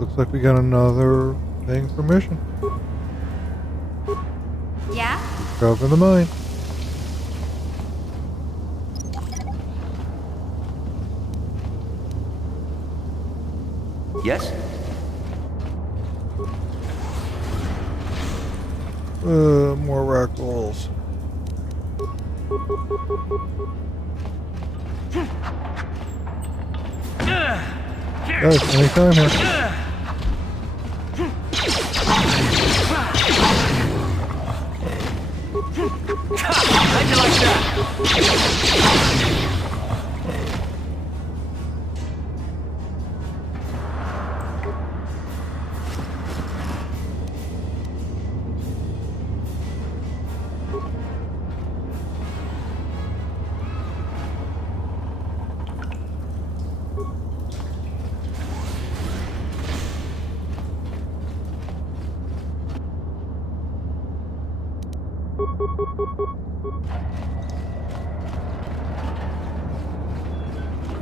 looks like we got another thing for mission. Yeah? Cover the mine. Yes? More rock walls. Guys, anytime here. How'd you like that?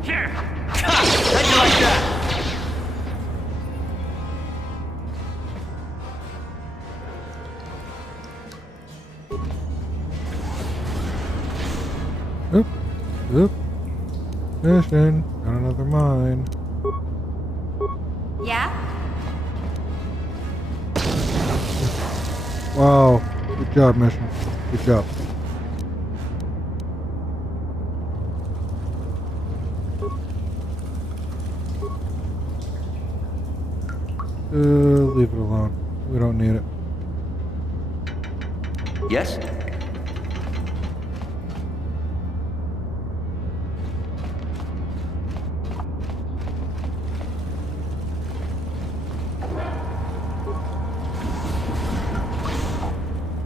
Here. How'd you like that? Oop. Oop. Mission. Got another mine. Yeah? Wow. Good job, mission. Good job. Leave it alone. We don't need it. Yes?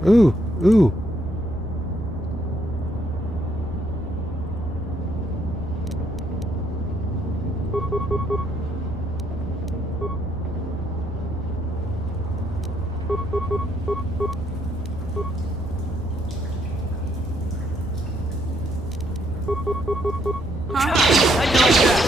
Ooh. Ooh. Huh? How'd you like that?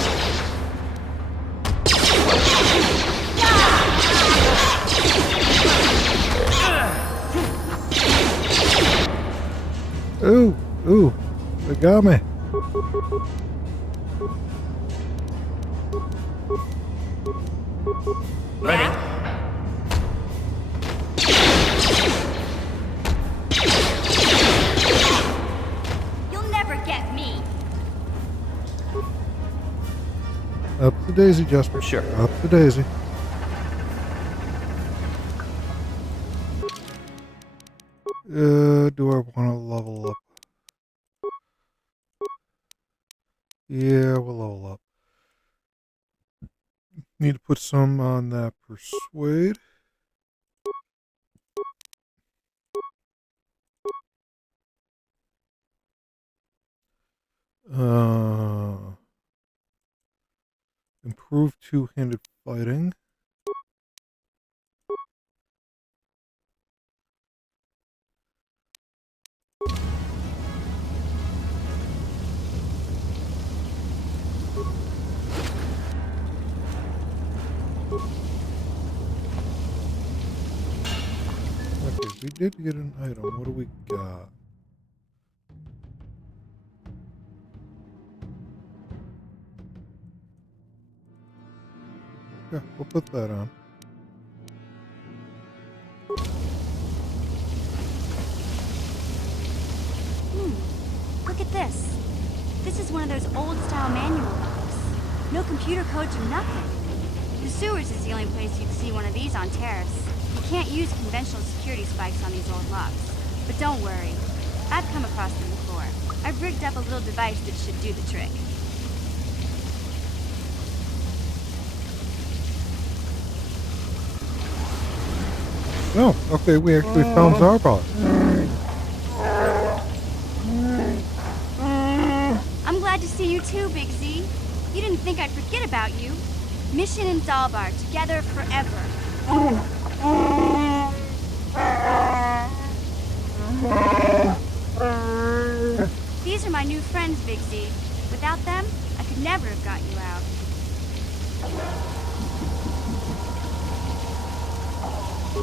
Ooh. Ooh. They got me. Ready? Yeah? You'll never get me. Up the daisy, Jasper. Sure. Up the daisy. Do I want to level up? Yeah, we'll level up. Need to put some on that persuade. Improve two-handed fighting. Okay, we did get an item. What do we got? Yeah, we'll put that on. Look at this. This is one of those old-style manual locks. No computer codes or nothing. The sewers is the only place you'd see one of these on Terrace. You can't use conventional security spikes on these old locks. But don't worry. I've come across them before. I've rigged up a little device that should do the trick. Oh, okay, we actually found Zarbot. I'm glad to see you too, Big Z. You didn't think I'd forget about you. Mission and Dalbar, together forever. These are my new friends, Big Z. Without them, I could never have got you out. A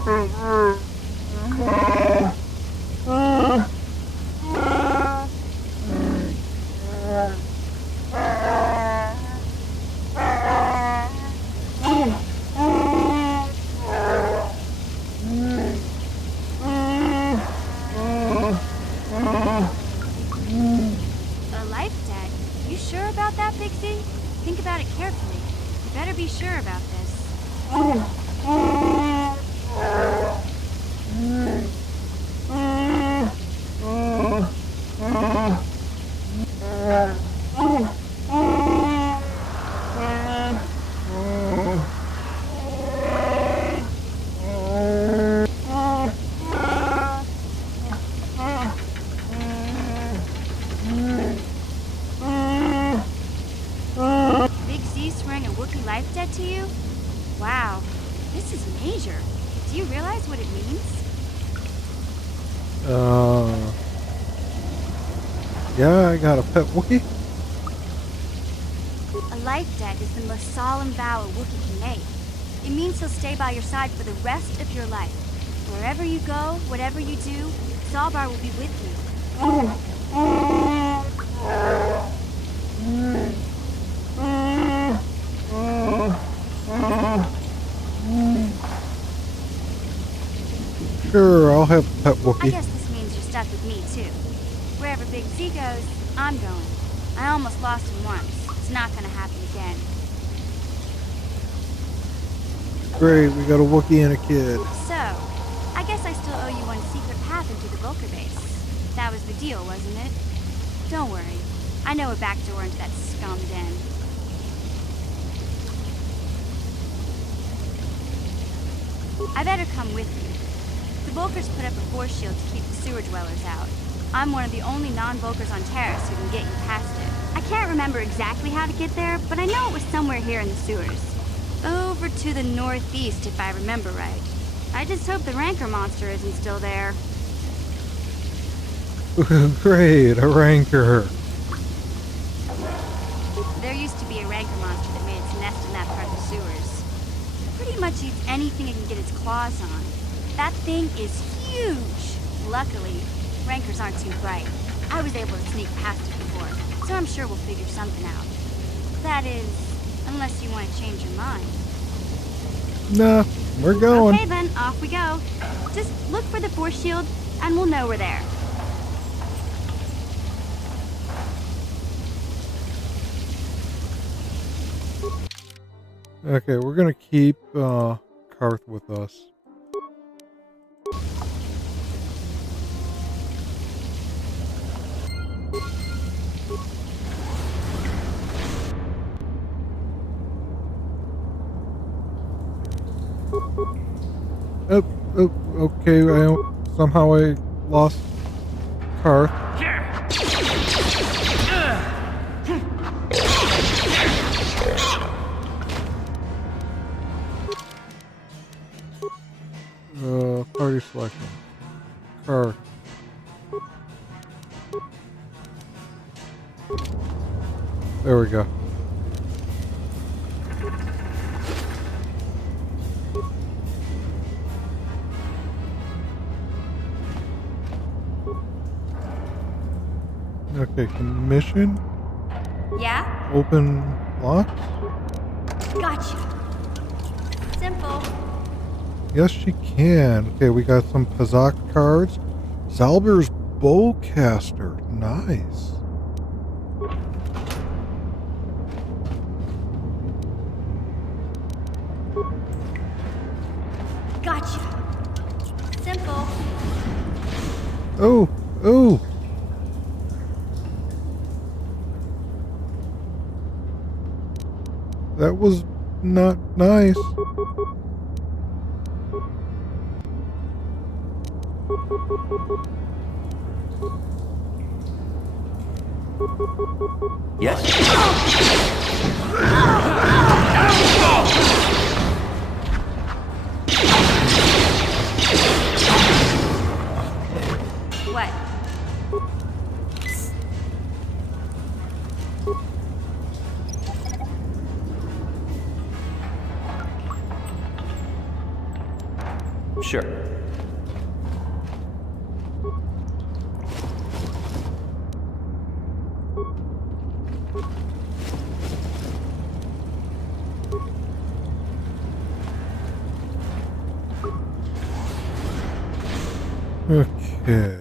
life debt? You sure about that, Pixie? Think about it carefully. You better be sure about this. Big Z swearing a Wookiee life debt to you? Wow, this is major. Do you realize what it means? Yeah, I got a pet Wookiee. A life debt is the most solemn vow a Wookiee can make. It means he'll stay by your side for the rest of your life. Wherever you go, whatever you do, Zalbar will be with you. Sure, I'll have a pet I Wookiee. guess this means you're stuck with me, too. Wherever Big Z goes, I'm going. I almost lost him once. It's not gonna happen again. Great, we got a Wookiee and a kid. So, I guess I still owe you one secret path into the Volker base. That was the deal, wasn't it? Don't worry. I know a back door into that scum den. I better come with you. The Volkers put up a force shield to keep the sewer dwellers out. I'm one of the only non-Volkers on Terrace who can get you past it. I can't remember exactly how to get there, but I know it was somewhere here in the sewers. Over to the northeast, if I remember right. I just hope the Rancor monster isn't still there. Great, a Rancor. There used to be a Rancor monster that made its nest in that part of the sewers. Pretty much eats anything it can get its claws on. That thing is huge! Luckily, Rancors aren't too bright. I was able to sneak past it before, so I'm sure we'll figure something out. That is, unless you want to change your mind. Nah, we're going. Okay then, off we go. Just look for the force shield, and we'll know we're there. Okay, we're gonna keep Karth with us. Oh, okay. Somehow I lost Karth. Here. Party selection. Karth. There we go. Okay, mission. Yeah? Open locks. Gotcha. Simple. Yes, she can. Okay, we got some Pazak cards. Zalber's Bowcaster. Nice. Gotcha. Simple. Oh, oh. That was not nice. Yes? What? Sure. Okay.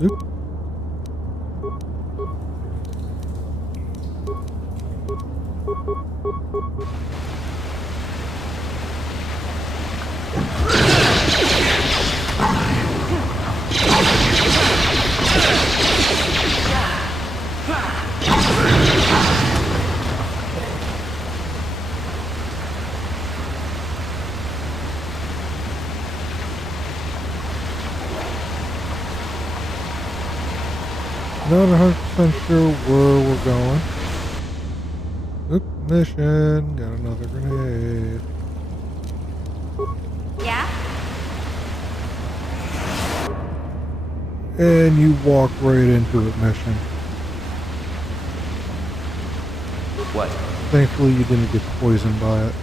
Oop. Not 100% sure where we're going. Oop, mission. Got another grenade. Yeah? And you walk right into it, mission. What? Thankfully you didn't get poisoned by it.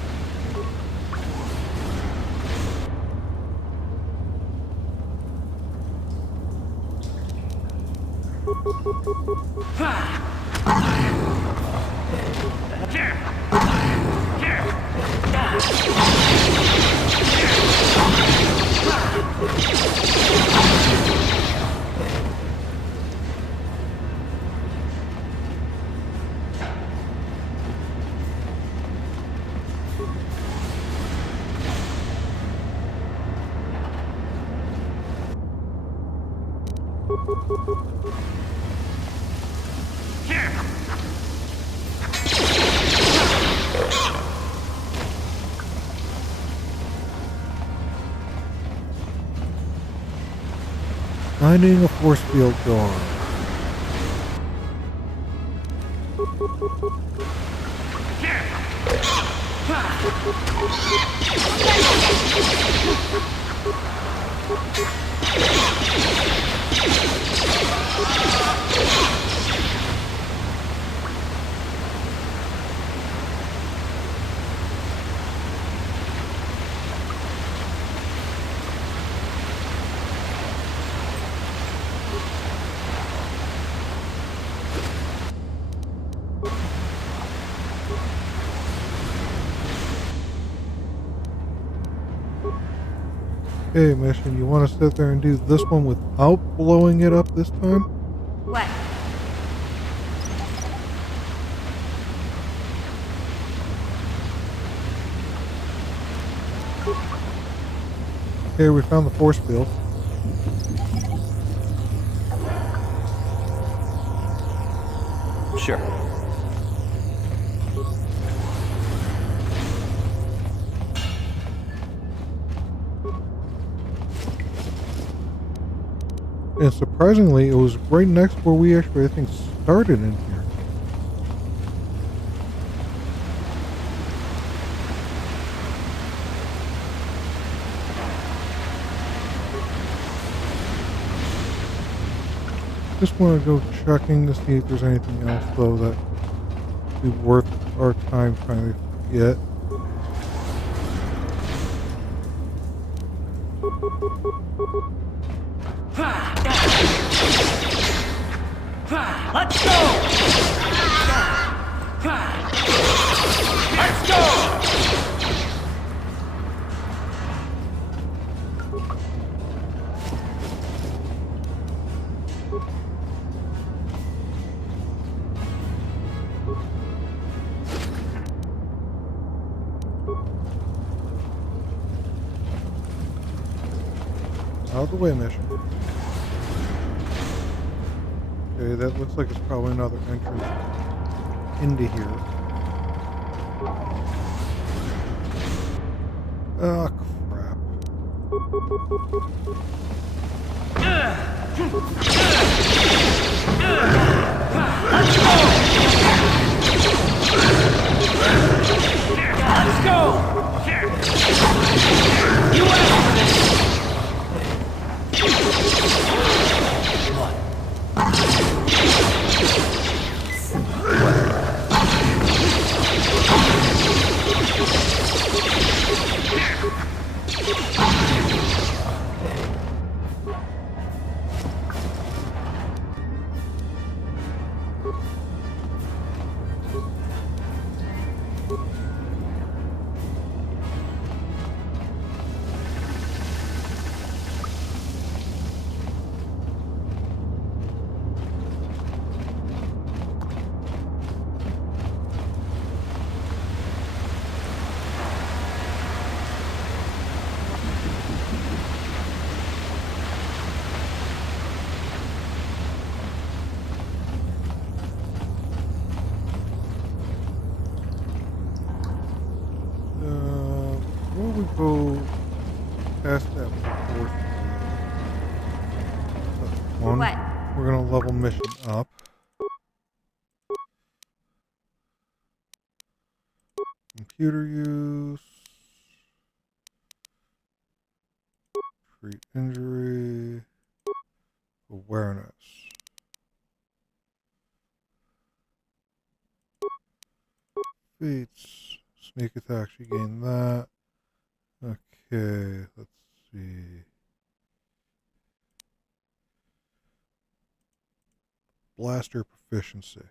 Finding a force field door. Hey, mission, you want to sit there and do this one without blowing it up this time? What? Okay, we found the force field. Sure. And surprisingly, it was right next where we actually, I think, started in here. Just want to go checking to see if there's anything else, though, that would be worth our time trying to get. Let's go! Let's go! Out of the way, mission. Okay, that looks like it's probably another entrance into here. Oh, crap. Will we go past that fourth? One. What? We're gonna level mission up. Computer use. Treat injury. Awareness. Feats. Sneak attack, you gain that. Okay, let's see. Blaster proficiency.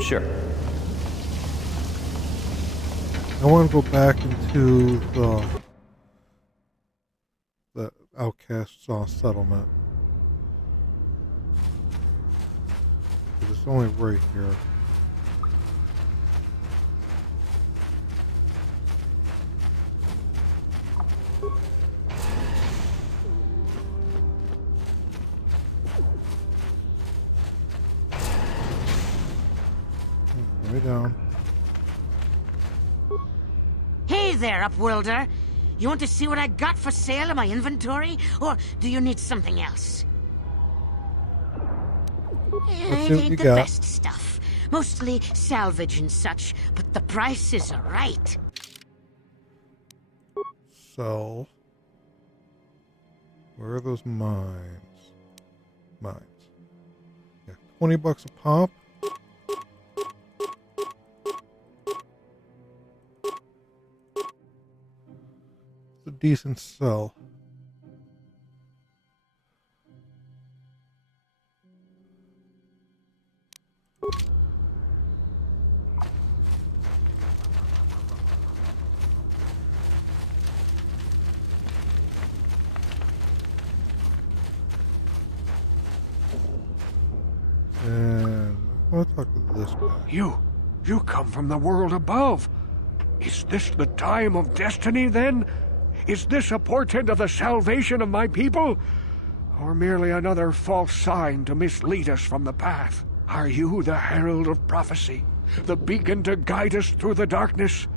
Sure. I want to go back into the outcast settlement. It's only right here. Way down. Hey there, Upworlder. You want to see what I got for sale in my inventory? Or do you need something else? Let's It see what ain't you the got. best stuff. Mostly salvage and such, but the price is right. Sell. Where are those mines? Mines. Yeah, $20 a pop. It's a decent sell. And I want to talk to this guy. You come from the world above. Is this the time of destiny, then? Is this a portent of the salvation of my people? Or merely another false sign to mislead us from the path? Are you the herald of prophecy? The beacon to guide us through the darkness?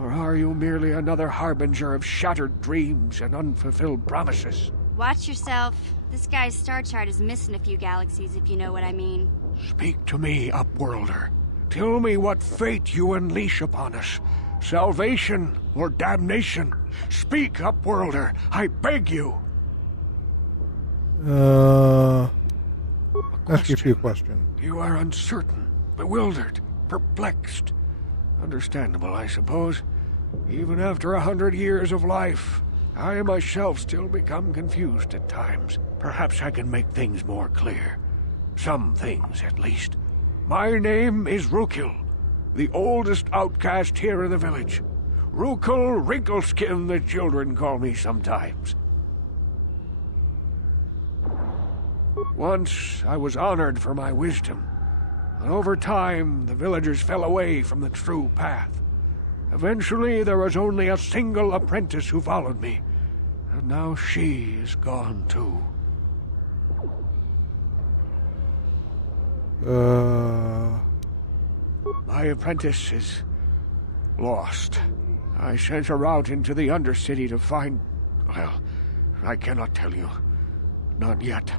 Or are you merely another harbinger of shattered dreams and unfulfilled promises? Watch yourself. This guy's star chart is missing a few galaxies, if you know what I mean. Speak to me, Upworlder. Tell me what fate you unleash upon us. Salvation or damnation? Speak, Upworlder, I beg you. Ask you a few questions. You are uncertain, bewildered, perplexed. Understandable, I suppose. Even after 100 years of life, I myself still become confused at times. Perhaps I can make things more clear. Some things, at least. My name is Rukil, the oldest outcast here in the village. Rukil Wrinkleskin, the children call me sometimes. Once I was honored for my wisdom, and over time the villagers fell away from the true path. Eventually there was only a single apprentice who followed me, and now she is gone too. My apprentice is lost. I sent her out into the Undercity to find... Well, I cannot tell you. Not yet.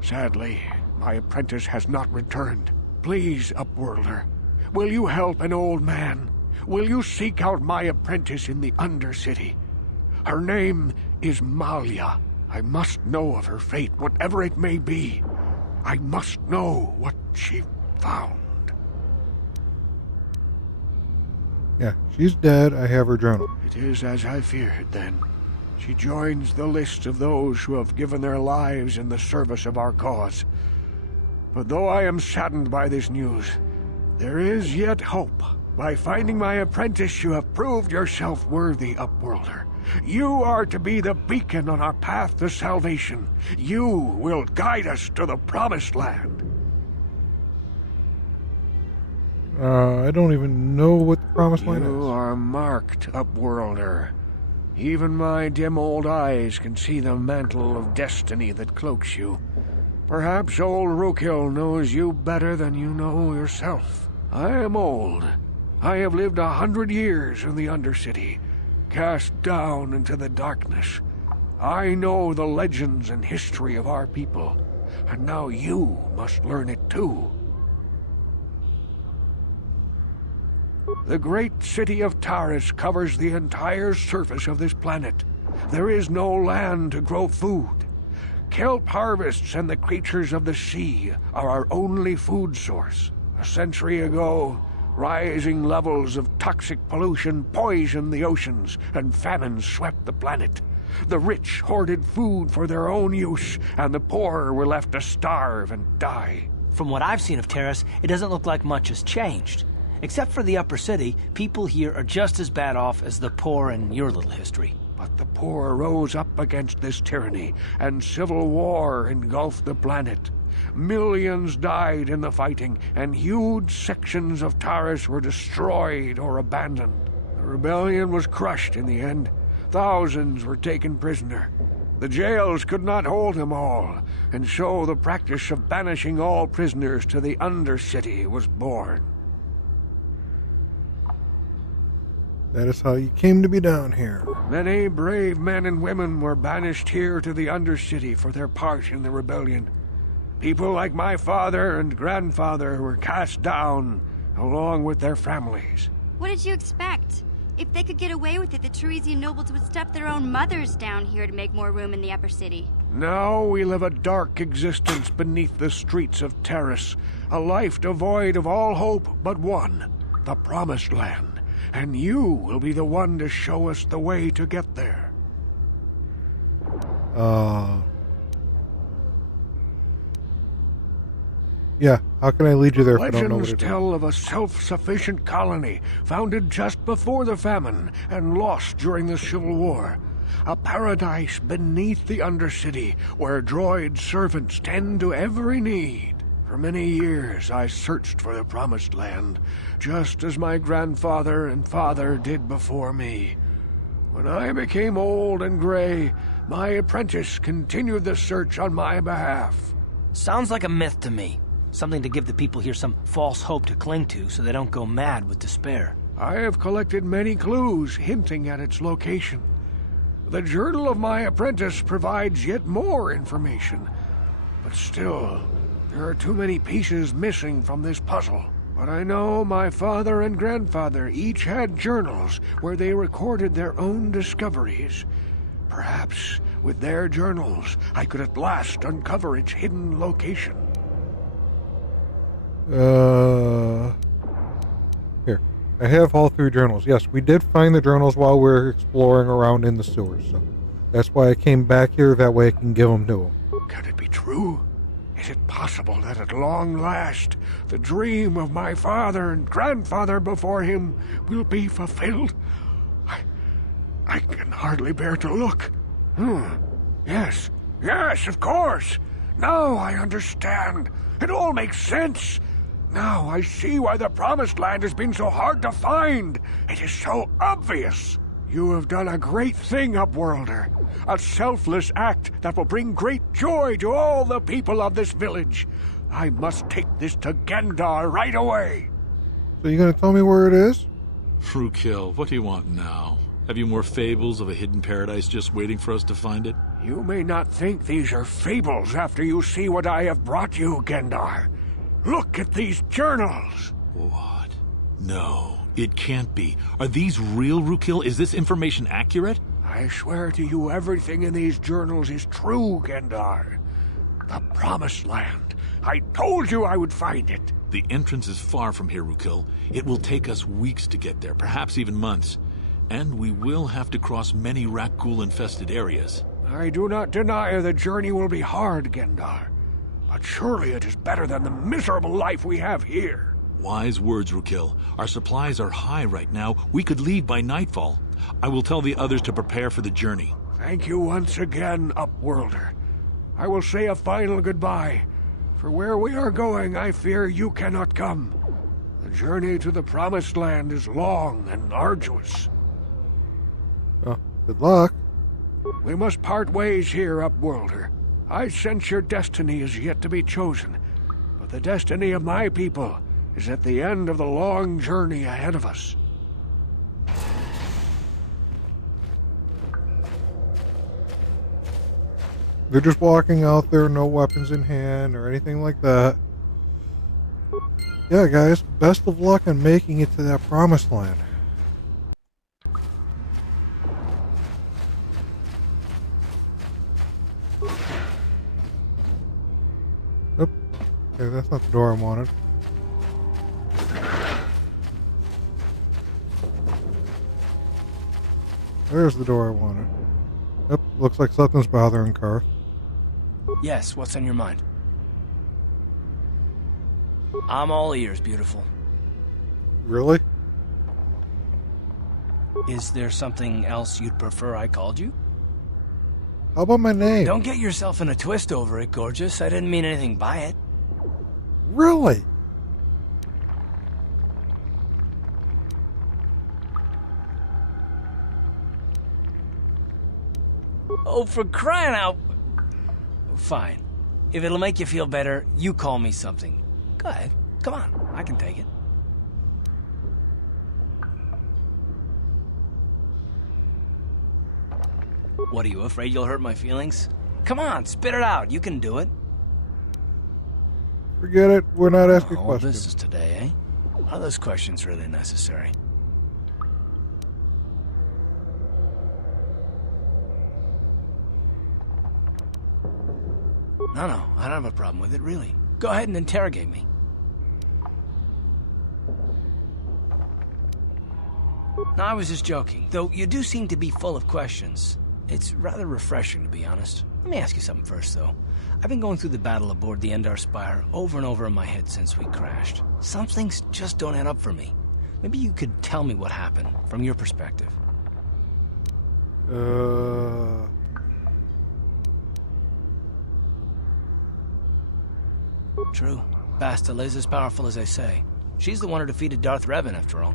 Sadly, my apprentice has not returned. Please, Upworlder, will you help an old man? Will you seek out my apprentice in the Undercity? Her name is Malia. I must know of her fate, whatever it may be. I must know what she found. Yeah, she's dead. I have her journal. It is as I feared, then. She joins the list of those who have given their lives in the service of our cause. But though I am saddened by this news, there is yet hope. By finding my apprentice, you have proved yourself worthy, Upworlder. You are to be the beacon on our path to salvation. You will guide us to the Promised Land. I don't even know what the Promised Land You is. are marked, Upworlder. Even my dim old eyes can see the mantle of destiny that cloaks you. Perhaps old Rookhill knows you better than you know yourself. I am old. I have lived 100 years in the Undercity, cast down into the darkness. I know the legends and history of our people, and now you must learn it too. The great city of Taris covers the entire surface of this planet. There is no land to grow food. Kelp harvests and the creatures of the sea are our only food source. A century ago, rising levels of toxic pollution poisoned the oceans, and famine swept the planet. The rich hoarded food for their own use, and the poor were left to starve and die. From what I've seen of Terrace, it doesn't look like much has changed. Except for the upper city, people here are just as bad off as the poor in your little history. But the poor rose up against this tyranny, and civil war engulfed the planet. Millions died in the fighting, and huge sections of Taris were destroyed or abandoned. The rebellion was crushed in the end. Thousands were taken prisoner. The jails could not hold them all, and so the practice of banishing all prisoners to the Undercity was born. That is how you came to be down here. Many brave men and women were banished here to the Undercity for their part in the rebellion. People like my father and grandfather were cast down, along with their families. What did you expect? If they could get away with it, the Teresian nobles would step their own mothers down here to make more room in the upper city. Now we live a dark existence beneath the streets of Taris, a life devoid of all hope but one, the Promised Land. And you will be the one to show us the way to get there. Yeah, how can I lead you there if I don't know what Legends it is? tell of a self-sufficient colony founded just before the famine and lost during the Civil War. A paradise beneath the Undercity where droid servants tend to every need. For many years I searched for the Promised Land, just as my grandfather and father did before me. When I became old and gray, my apprentice continued the search on my behalf. Sounds like a myth to me. Something to give the people here some false hope to cling to so they don't go mad with despair. I have collected many clues hinting at its location. The journal of my apprentice provides yet more information, but still, there are too many pieces missing from this puzzle. But I know my father and grandfather each had journals where they recorded their own discoveries. Perhaps with their journals, I could at last uncover its hidden location. Here. I have all 3 journals. Yes, we did find the journals while we were exploring around in the sewers, so that's why I came back here. That way I can give them to him. Can it be true? Is it possible that at long last, the dream of my father and grandfather before him will be fulfilled? I can hardly bear to look. Yes, of course. Now I understand. It all makes sense. Now I see why the Promised Land has been so hard to find. It is so obvious. You have done a great thing, Upworlder. A selfless act that will bring great joy to all the people of this village. I must take this to Gendar right away. So you gonna tell me where it is? Rookhill, what do you want now? Have you more fables of a hidden paradise just waiting for us to find it? You may not think these are fables after you see what I have brought you, Gendar. Look at these journals! What? No, it can't be. Are these real, Rukil? Is this information accurate? I swear to you, everything in these journals is true, Gendar. The Promised Land. I told you I would find it. The entrance is far from here, Rukil. It will take us weeks to get there, perhaps even months. And we will have to cross many Rakghoul-infested areas. I do not deny the journey will be hard, Gendar. But surely it is better than the miserable life we have here. Wise words, Rukil. Our supplies are high right now. We could leave by nightfall. I will tell the others to prepare for the journey. Thank you once again, Upworlder. I will say a final goodbye. For where we are going, I fear you cannot come. The journey to the Promised Land is long and arduous. Oh, good luck. We must part ways here, Upworlder. I sense your destiny is yet to be chosen, but the destiny of my people is at the end of the long journey ahead of us. They're just walking out there, no weapons in hand or anything like that. Yeah, guys, best of luck in making it to that Promised Land. Oop. Okay, that's not the door I wanted. There's the door I wanted. Yep, looks like something's bothering Carth. Yes, what's on your mind? I'm all ears, beautiful. Really? Is there something else you'd prefer I called you? How about my name? Don't get yourself in a twist over it, gorgeous. I didn't mean anything by it. Really? Oh, for crying out... Fine. If it'll make you feel better, you call me something. Go ahead. Come on. I can take it. What, are you afraid you'll hurt my feelings? Come on, spit it out. You can do it. Forget it. We're not asking All questions. business today, eh? Are those questions really necessary? No, I don't have a problem with it, really. Go ahead and interrogate me. No, I was just joking. Though you do seem to be full of questions. It's rather refreshing, to be honest. Let me ask you something first, though. I've been going through the battle aboard the Endar Spire over and over in my head since we crashed. Some things just don't add up for me. Maybe you could tell me what happened, from your perspective. True. Bastila is as powerful as they say. She's the one who defeated Darth Revan, after all.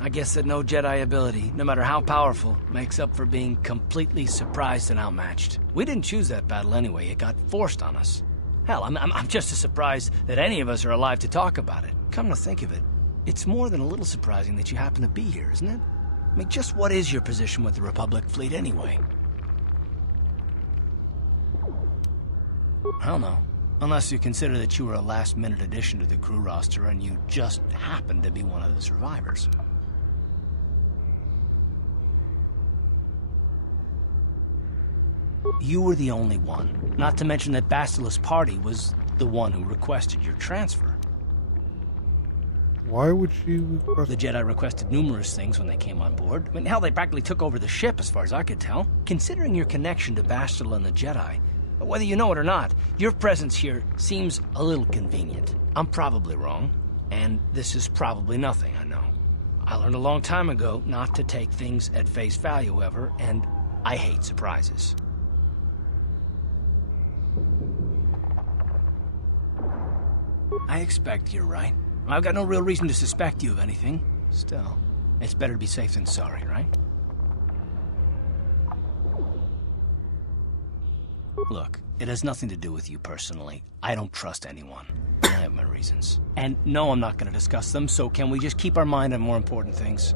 I guess that no Jedi ability, no matter how powerful, makes up for being completely surprised and outmatched. We didn't choose that battle anyway. It got forced on us. Hell, I'm just as surprised that any of us are alive to talk about it. Come to think of it, it's more than a little surprising that you happen to be here, isn't it? I mean, just what is your position with the Republic fleet anyway? I don't know. Unless you consider that you were a last-minute addition to the crew roster and you just happened to be one of the survivors. You were the only one. Not to mention that Bastila's party was the one who requested your transfer. Why would she request... The Jedi requested numerous things when they came on board. I mean, hell, they practically took over the ship as far as I could tell. Considering your connection to Bastila and the Jedi, whether you know it or not, your presence here seems a little convenient. I'm probably wrong, and this is probably nothing, I know. I learned a long time ago not to take things at face value, however, and I hate surprises. I expect you're right. I've got no real reason to suspect you of anything. Still, it's better to be safe than sorry, right? Look, it has nothing to do with you personally. I don't trust anyone. I have my reasons. And no, I'm not going to discuss them, so can we just keep our mind on more important things?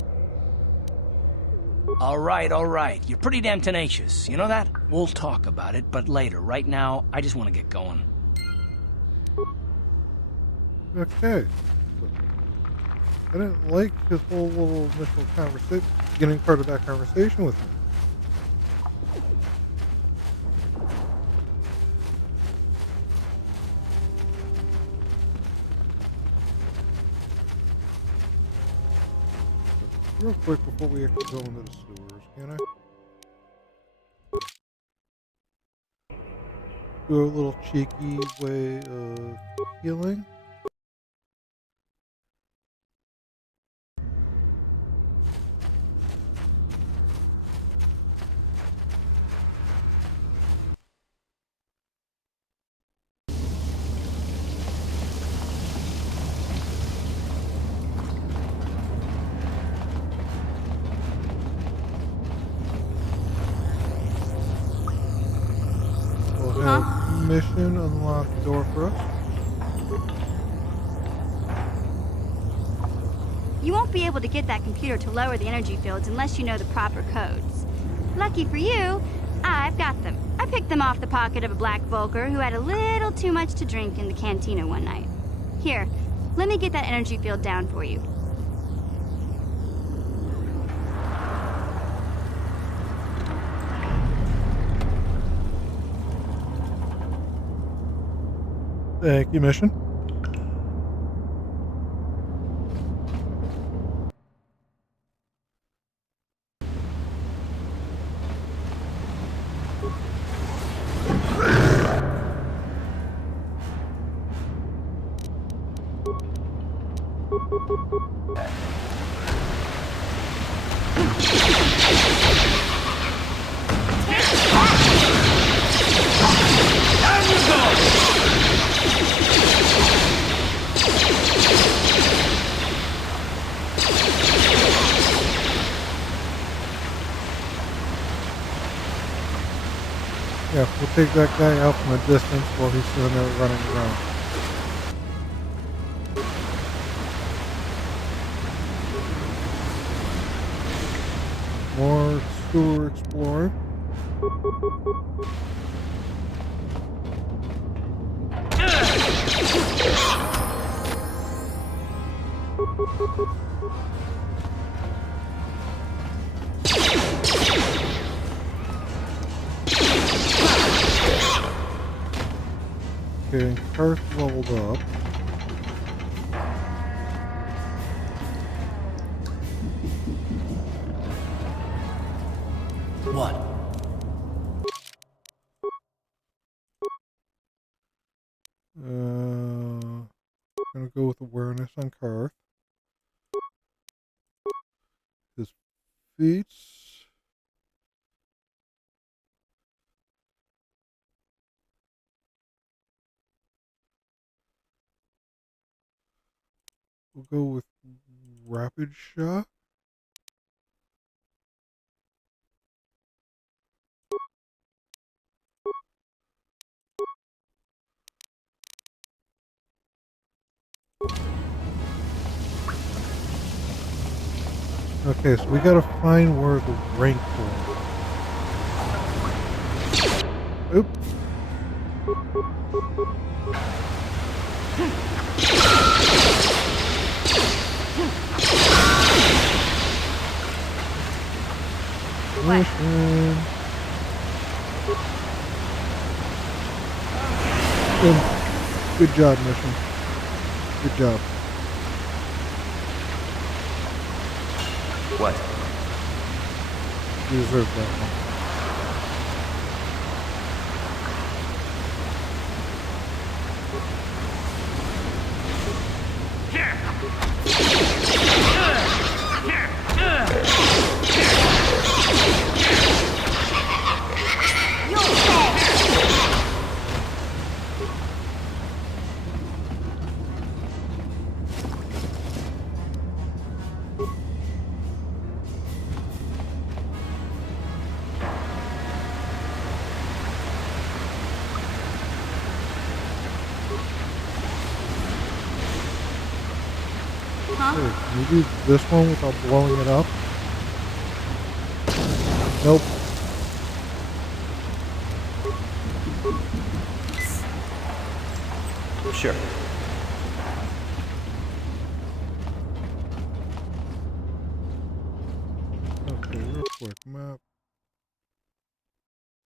All right. You're pretty damn tenacious. You know that? We'll talk about it, but later. Right now, I just want to get going. Okay. So, I didn't like his whole little initial conversation, beginning part of that conversation with me. Real quick before we actually go into the sewers, can I? Do a little cheeky way of healing. We'll have mission unlock the door for us. You won't be able to get that computer to lower the energy fields unless you know the proper codes. Lucky for you, I've got them. I picked them off the pocket of a black Volker who had a little too much to drink in the cantina one night. Here, let me get that energy field down for you. Thank you, mission. Yeah, we'll take that guy out from a distance while he's sitting there running around. More sewer exploring. Okay, car's leveled up. What? Gonna go with awareness on Karth. His feats. We'll go with rapid shot. Okay, so we gotta find where the rank was. Oop. Mission. Good job, mission. Good job. What? You deserve that one. Huh? Hey, can you do this one without blowing it up? Nope. Sure. Okay, real quick map.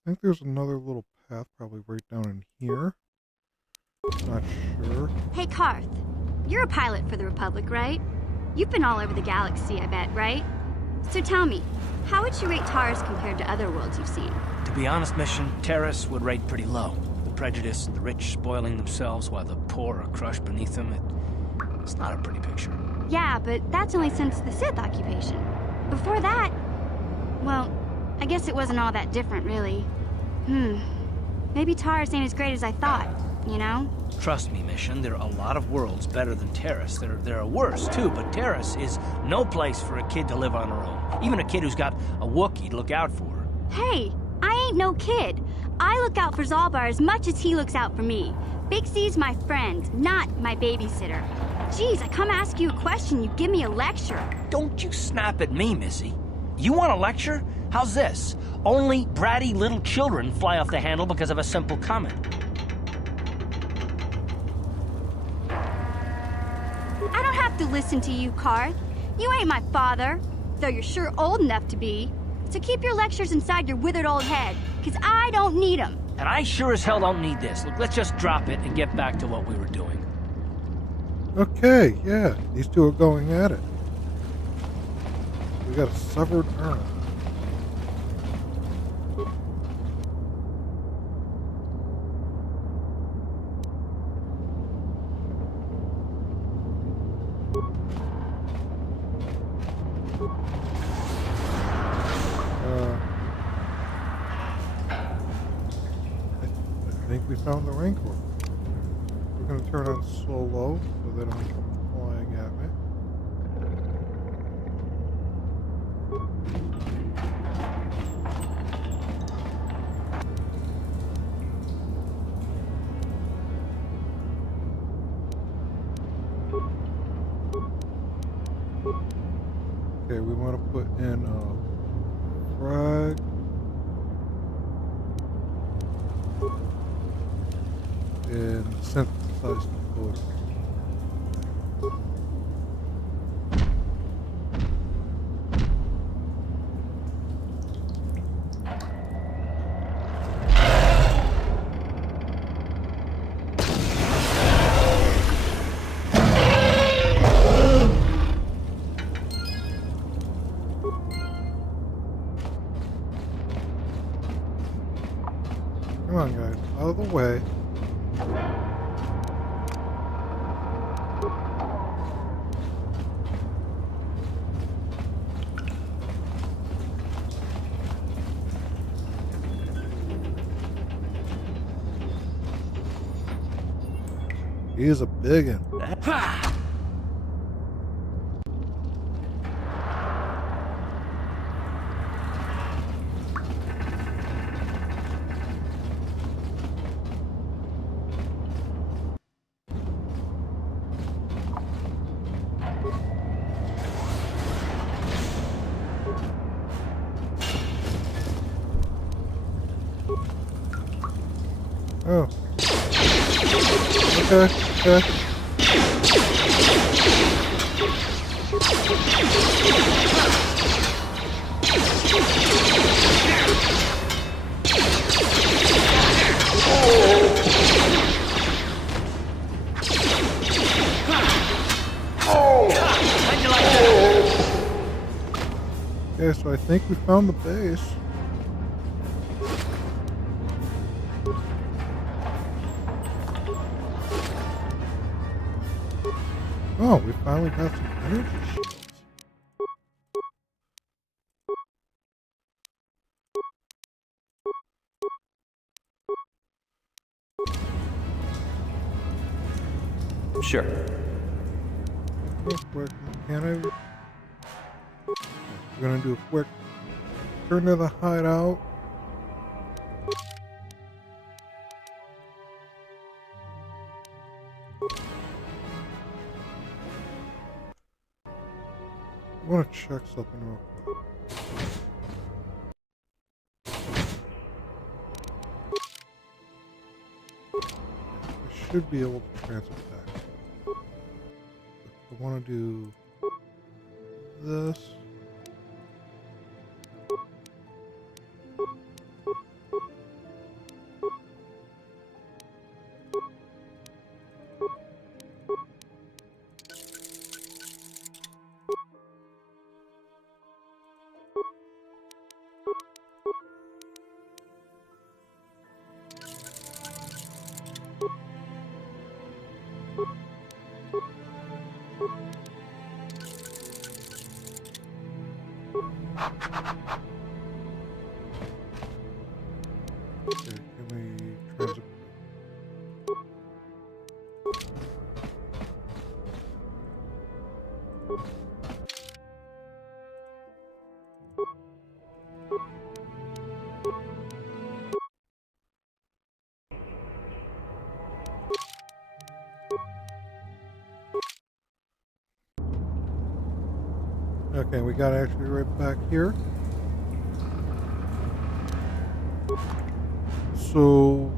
I think there's another little path probably right down in here. Not sure. Hey, Karth. You're a pilot for the Republic, right? You've been all over the galaxy, I bet, right? So tell me, how would you rate Taurus compared to other worlds you've seen? To be honest, Mission, Terrace would rate pretty low. The prejudice, the rich spoiling themselves while the poor are crushed beneath them, it's not a pretty picture. Yeah, but that's only since the Sith occupation. Before that, well, I guess it wasn't all that different, really. Maybe Taurus ain't as great as I thought, you know? Trust me, Mission, there are a lot of worlds better than Terrace. There are worse, too, but Terrace is no place for a kid to live on her own. Even a kid who's got a Wookiee to look out for. Hey, I ain't no kid. I look out for Zalbar as much as he looks out for me. Big C's my friend, not my babysitter. Jeez, I come ask you a question, you give me a lecture. Don't you snap at me, Missy. You want a lecture? How's this? Only bratty little children fly off the handle because of a simple comment. I don't have to listen to you, Karth. You ain't my father, though you're sure old enough to be. So keep your lectures inside your withered old head, because I don't need them. And I sure as hell don't need this. Look, let's just drop it and get back to what we were doing. Okay, yeah, these two are going at it. We got a severed arm. I think we found the Rancor. We're going to turn on solo so they don't come flying at me. Okay, we want to put in a frag. And synthesized decoder. Come on, guys, out of the way. He is a big one. Oh. Okay, okay. How'd you like that? Okay, so I think we found the base. Oh, we finally got some energy shields. Sure. Real quick, can I? We're gonna do a quick turn to the hideout. I want to check something real quick. should be able to transit back. I want to do this. Okay, can we transit? Okay, we got actually right back here. So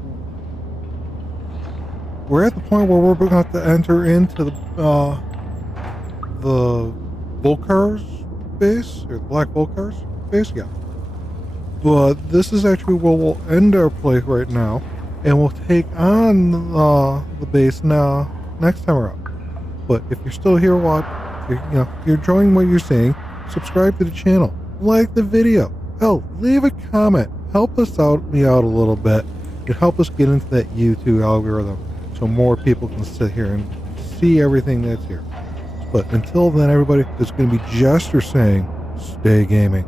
we're at the point where we're about to enter into the Volkar's base, or the Black Volkar's base, yeah. But this is actually where we'll end our play right now, and we'll take on the base now next time around. But if you're still here, you're enjoying what you're seeing, subscribe to the channel, like the video, hell, leave a comment, help me out a little bit, and help us get into that YouTube algorithm so more people can sit here and see everything that's here. But until then, everybody, it's going to be Jester saying, stay gaming.